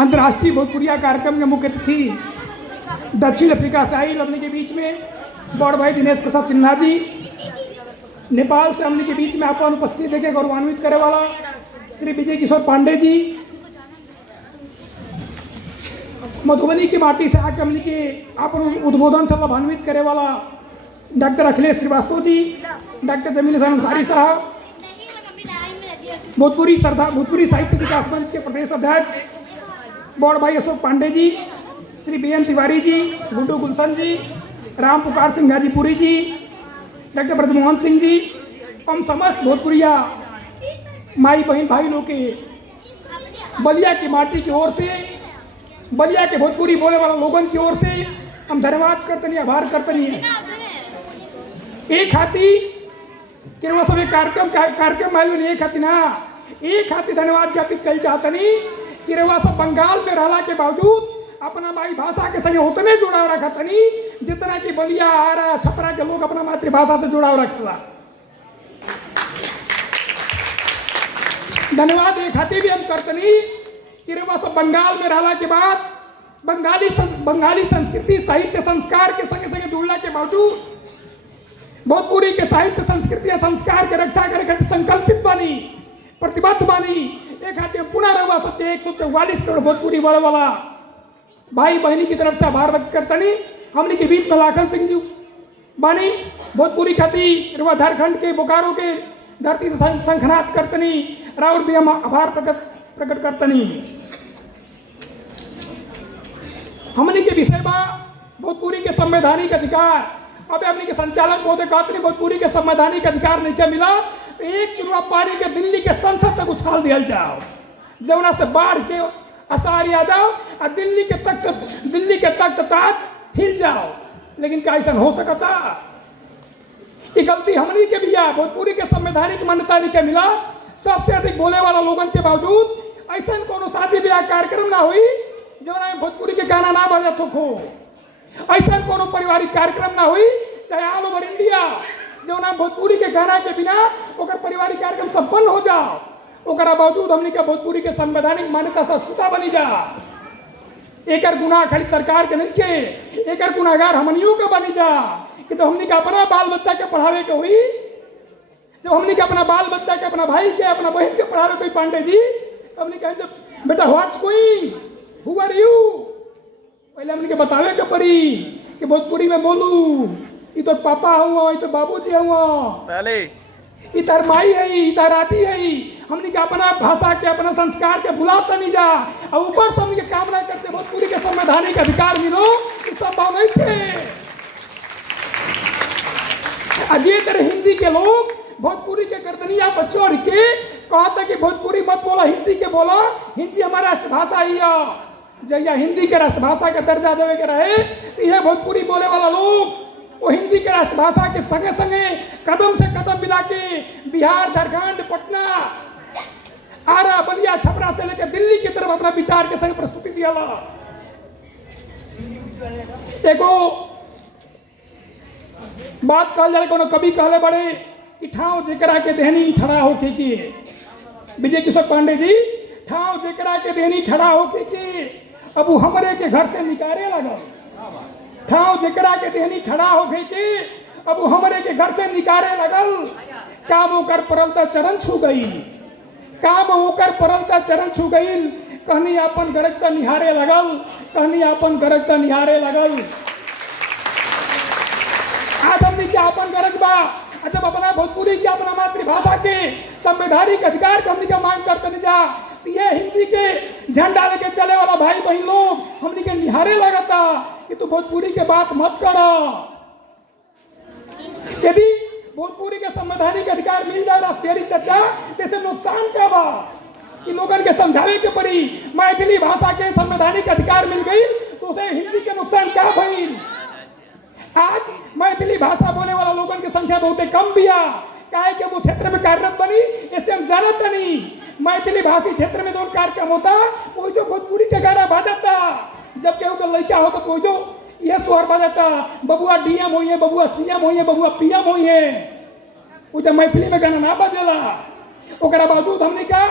अंतर्राष्ट्रीय भोजपुरिया कार्यक्रम के मुख्य अतिथि दक्षिण अफ्रीका से आई हमने के बीच में बड़ भाई दिनेश प्रसाद सिन्हा जी, नेपाल से हमने के बीच में अपन उपस्थिति देके गौरवान्वित करे वाला श्री विजय किशोर पांडे जी, मधुबनी की माटी से आके हमने के अपन उद्बोधन से लाभान्वित करे वाला डॉक्टर अखिलेश श्रीवास्तव जी, डॉक्टर जमील हसन अंसारी साहब, भोजपुरी साहित्य विकास मंच के प्रदेश अध्यक्ष बड़ भाई अशोक पांडे जी, श्री BN तिवारी जी, गुड्डू गुलशन जी, राम पुकार सिंह गाजीपुरी जी, डॉक्टर ब्रजमोहन सिंह जी, हम समस्त भोजपुरिया माई बहन भाई लोग के बलिया की माटी की ओर से, बलिया के भोजपुरी बोले वाला लोगों की ओर से हम धन्यवाद करते आभार करते हैं। एक हाथी किरवा सब कार्यक्रम मालूम एक हाथी ना एक हाथी धन्यवाद ज्ञापित कर चाहतनी कि रवा सब बंगाल में रहला के बावजूद अपना माई भाषा के संगे उतने जुड़ाव रखतनी जितना कि बलिया आरा छपरा के लोग अपना मातृभाषा से जुड़ाव रखेला। धन्यवाद एक हाथी भी हम करतनी कि रवा सब बंगाल में रहला के बाद बंगाली संस्कृति साहित्य संस्कार के संगे संगे जुड़ला के बावजूद भोजपुरी के साहित्य संस्कृति या संस्कार के रक्षा करे खातिर संकल्पित बनी, प्रतिबद्ध बनी। एक हाथी पुनः रहुआ सत्य 144 करोड़ भोजपुरी बोले वाला भाई बहनी की तरफ से आभार व्यक्त करतनी। हमने के बीच में लाखन सिंह जी बनी भोजपुरी खातिर रहुआ झारखंड के बोकारो के धरती से शंखनाद करतनी, राउर भी हम आभार प्रकट करतनी। हमने के विषय बा भोजपुरी के संवैधानिक अधिकार। अब हमने के संचालक महोदय कहते हैं भोजपुरी के संवैधानिक अधिकार नहीं क्या मिला तो एक चुनवा पानी के दिल्ली के संसद तक उछाल दिया जाओ, जमुना से बाढ़ के असार आ जाओ और दिल्ली के तख्त ताज हिल जाओ। लेकिन क्या ऐसा हो सकता? ये गलती हमनी के भी है। भोजपुरी के संवैधानिक मान्यता नहीं क्या मिला, सबसे अधिक बोले वाला लोगों के बावजूद ऐसा कोनो शादी ब्याह कार्यक्रम ना हुई जमुना में भोजपुरी के गाना ना बजा तो हो, ऐसा कोनो पारिवारिक कार्यक्रम ना हुई चाहे ऑल ओवर इंडिया जौना भोजपुरी के गाना के बिना ओकर पारिवारिक कार्यक्रम संपन्न हो जाओ, ओकरा बावजूद हमनी के भोजपुरी के संवैधानिक मान्यता से छूटा बनी जा। एकर गुनाह खाली सरकार के नहीं के, एकर गुनाहगार हमनियों के बनी जा कि तो हमनी के अपना बाल बच्चा के पढ़ावे के हुई, जब हमनी के अपना बाल बच्चा के अपना भाई के अपना बहन के पढ़ावे कोई पांडे जी तो हमनी कहें बेटा व्हाट्स गोइंग, हु आर यू, पहले हमने के बतावे के पड़ी कि भोजपुरी में बोलू ये तो पापा हुआ, ये तो बाबूजी हुआ, पहले ये तार माई है, ये तार आती है। हमने के अपना भाषा के अपना संस्कार के भुलाता नहीं जा और ऊपर से हमने के कामना करते भोजपुरी के संवैधानिक अधिकार मिलो, ये संभव नहीं थे। अजय तरह हिंदी के लोग भोजपुरी के गर्दनिया पर चढ़ के कहता कि भोजपुरी मत बोला, हिंदी के बोला, हिंदी हमारा राष्ट्रभाषा ही है। जैया हिंदी के राष्ट्रभाषा का दर्जा देवे के रहे यह भोजपुरी बोले वाला लोग वो हिंदी के राष्ट्रभाषा के संगे संगे कदम से कदम मिला के बिहार, झारखंड, पटना, आरा, बलिया, छपरा से लेकर दिल्ली की तरफ अपना विचार के संग प्रस्तुति दिया। एगो बात कहल जाए कोनो कवि कहले बड़े कि ठाव जेकरा के देहनी छड़ा होके के, विजय किशोर पांडे जी, ठाव जेकरा के देहनी छड़ा होके के अब वो हमरे के घर से निकारे लगा। ठाव जेकरा के देहनी ठड़ा हो गई के अब वो हमरे के घर से निकारे लगल। काम होकर परलता चरण छू गई, काम होकर परलता चरण छू गई, कहनी अपन गरजता निहारे लगल, कहनी अपन गरजता निहारे लगल। आज हमने क्या अपन गरज बा, जब अपना भोजपुरी के अपना मातृभाषा के संवैधानिक अधिकार का हमने क्या मांग करते नहीं जा, तो ये हिंदी के झंडा लेके चले वाला भाई बहन लोग हमने के निहारे लगाता कि तू भोजपुरी के बात मत करा। यदि भोजपुरी के संवैधानिक अधिकार मिल जाए राष्ट्रीय चर्चा जैसे नुकसान क्या बा, इन लोगों के समझावे के पड़ी। मैथिली भाषा के संवैधानिक अधिकार मिल गई तो उसे हिंदी के नुकसान क्या भइल। आज मैथिली भाषा बोलने वाला लोगों की संख्या बहुत कम भी है, काहे कि वो क्षेत्र में कार्यरत बनी ऐसे हम जानते नहीं। मैथिली भाषी क्षेत्र में जो कार्यक्रम होता वो जो भोजपुरी के गाना बाजाता, जब केहू का लड़का होता तो जो ये स्वर बाजाता, बबुआ DM हुई है, बबुआ CM हुई है, बबुआ PM हुई है, वो जब मैथिली में गाना ना बजेला ओकरा बावजूद हमने क्या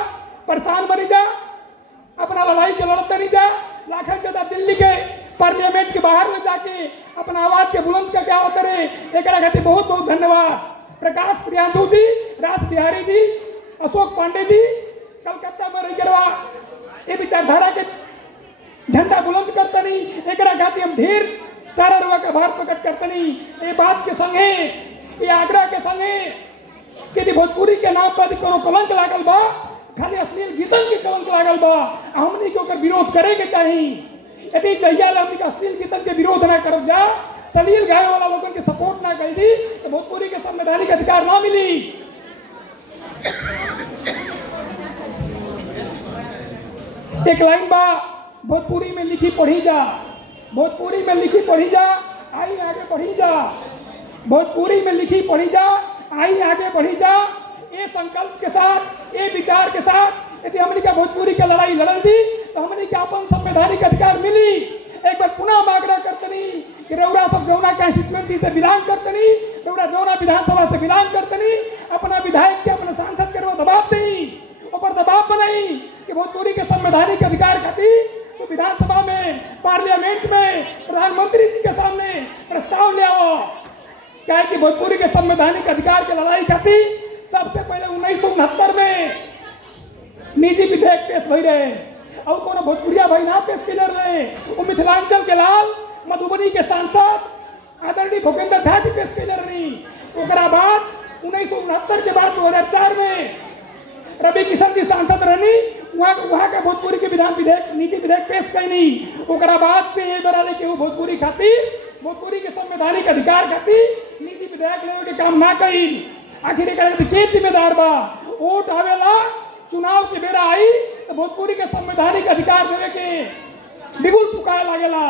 परेशान बनी जा। अपना लड़ाई के लड़ते नहीं जा। लाखन चाचा दिल्ली के पार्लियामेंट के बाहर में जाके अपना आवाज के बुलंद करके आओ करे। एक खातिर बहुत बहुत धन्यवाद। प्रकाश प्रियांशु जी, रास बिहारी जी, अशोक पांडे जी कलकत्ता में रह करवा ये विचारधारा के झंडा बुलंद करतनी। एक खातिर हम ढेर सारा रुआ का भार प्रकट करतनी। ये बात के संगे, ये आग्रह के संगे कि भोजपुरी के नाम पर कोनो कलंक लागल बा, खाली अश्लील गीतन के कलंक लागल बा, हमनी के ओकर विरोध करे के चाही। यदि चाहिए हमनी के अश्लील गीतन के विरोध ना करब जा, सलील गाय वाला लोगन के सपोर्ट ना कर दी तो भोजपुरी के संवैधानिक अधिकार ना मिली। एक लाइन बा भोजपुरी में लिखी पढ़ी जा, भोजपुरी में लिखी पढ़ी जा, आई आगे बढ़ी जा। भोजपुरी में लिखी पढ़ी जा, आई आगे बढ़ी जा। ये संकल्प के साथ, ये विचार के साथ यदि हमनी का भोजपुरी के लड़ाई लड़ल थी तो हमनी के अपन संवैधानिक अधिकार मिली। एक बार पुनः हम आग्रह करतनी कि रउरा सब जौना कंस्टिट्यूएंसी से बिलोंग करतनी, रउरा जौना विधानसभा से बिलोंग करतनी, अपना विधायक के, अपने सांसद के दबाव दी, ऊपर दबाव बनाई कि भोजपुरी के संवैधानिक अधिकार खातिर तो विधानसभा में, पार्लियामेंट में प्रधानमंत्री जी के सामने प्रस्ताव ले आओ। क्या है कि भोजपुरी के संवैधानिक अधिकार के लड़ाई खातिर सबसे पहले 1969 में निजी विधेयक पेश भई रहे और कोनो भोजपुरिया भाई ना पेश कर रहे। वो मिथिलांचल के लाल, मधुबनी के सांसद आदरणीय भूपेंद्र झा जी पेश कर रही। ओकरा बाद 1969 के बाद 2004 में रवि किशन जी सांसद रहनी, वहाँ के भोजपुरी के विधान विधेयक, निजी विधेयक पेश कैनी। ओकरा बाद से ये बराले के भोजपुरी खातिर, भोजपुरी के संवैधानिक अधिकार खातिर निजी विधेयक लेवे के काम ना कई। आखिर के जिम्मेदार बा? वोट आवेला, चुनाव के बेरा आई तो भोजपुरी के संवैधानिक अधिकार देवे के बिगुल पुकारे लागेला।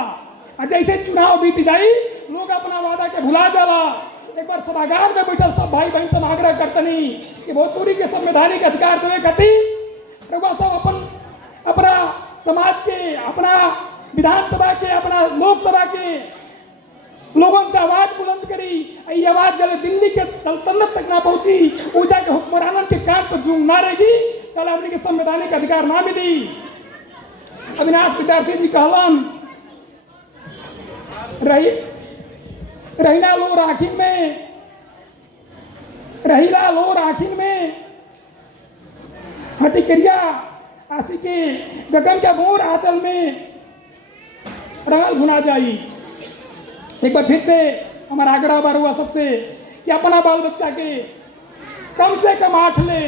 और जैसे चुनाव बीत जाई लोग अपना वादा के भुला जाला। एक बार सभागार में बैठल सब भाई बहन से आग्रह करतनी कि भोजपुरी के संवैधानिक अधिकार देवे खातिर रउआ सब अपन अपना समाज के, अपना विधानसभा के, अपना लोकसभा के लोगों से आवाज बुलंद करी। ये आवाज जब दिल्ली के सल्तनत तक ना पहुंची, ऊजा के हुक्मरानन के कान पर जूंग ना रहेगी, तब हमनी के संवैधानिक अधिकार ना मिली। अविनाश विद्यार्थी जी कहलन रहीला लो राखिन में, रहीला लो राखिन में हटिकरिया आशी के गगन का मोर आंचल में रंगल भुना जाई। एक बार फिर से हमारा आग्रह बार हुआ सबसे कि अपना बाल बच्चा के कम से कम 8 ले।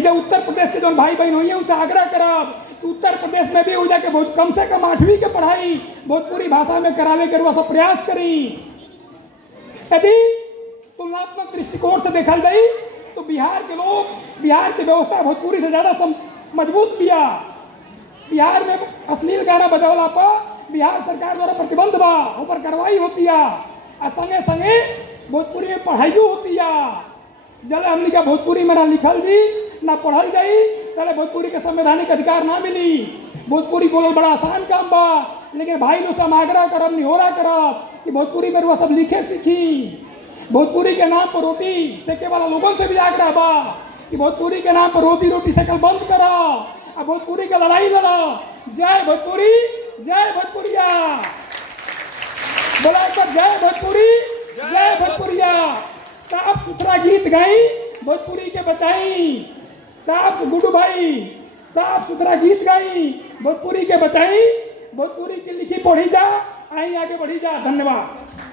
जो उत्तर प्रदेश के जो भाई बहन हुई है उनसे आग्रह करब कि उत्तर प्रदेश में भी हो जाके कम से कम 8वीं के पढ़ाई भोजपुरी भाषा में करावे के रुआ सब प्रयास करी। यदि तुलनात्मक दृष्टिकोण से देखा जाए तो बिहार के लोग, बिहार की व्यवस्था भोजपुरी से ज़्यादा मजबूत बिया। बिहार में अश्लील गाना बजावला पर बिहार सरकार द्वारा प्रतिबंध बा, ऊपर कार्रवाई होती है और संगे संगे भोजपुरी में पढ़ाइयो होती है। जल हमनी का भोजपुरी में ना लिखल जी ना पढ़ल जाई, चले भोजपुरी के संवैधानिक अधिकार ना मिली। भोजपुरी बोलल बड़ा आसान काम बा, लेकिन भाई लोग से हम आग्रह करब, निहोरा करब कि भोजपुरी में रुआ सब लिखे सीखी। भोजपुरी के नाम पर रोटी सेके वाला लोगों से भी आग्रह बा कि भोजपुरी के नाम पर रोटी सेकल बंद करो और भोजपुरी की लड़ाई लड़ो। जय भोजपुरी, जय भोजपुरिया। बोला एक बार जय भोजपुरी, जय भोजपुरिया। साफ सुथरा गीत गाई, भोजपुरी के बचाई। साफ गुड्डू भाई साफ सुथरा गीत गाई, भोजपुरी के बचाई। भोजपुरी की लिखी पढ़ी जा, आई आगे बढ़ी जा। धन्यवाद।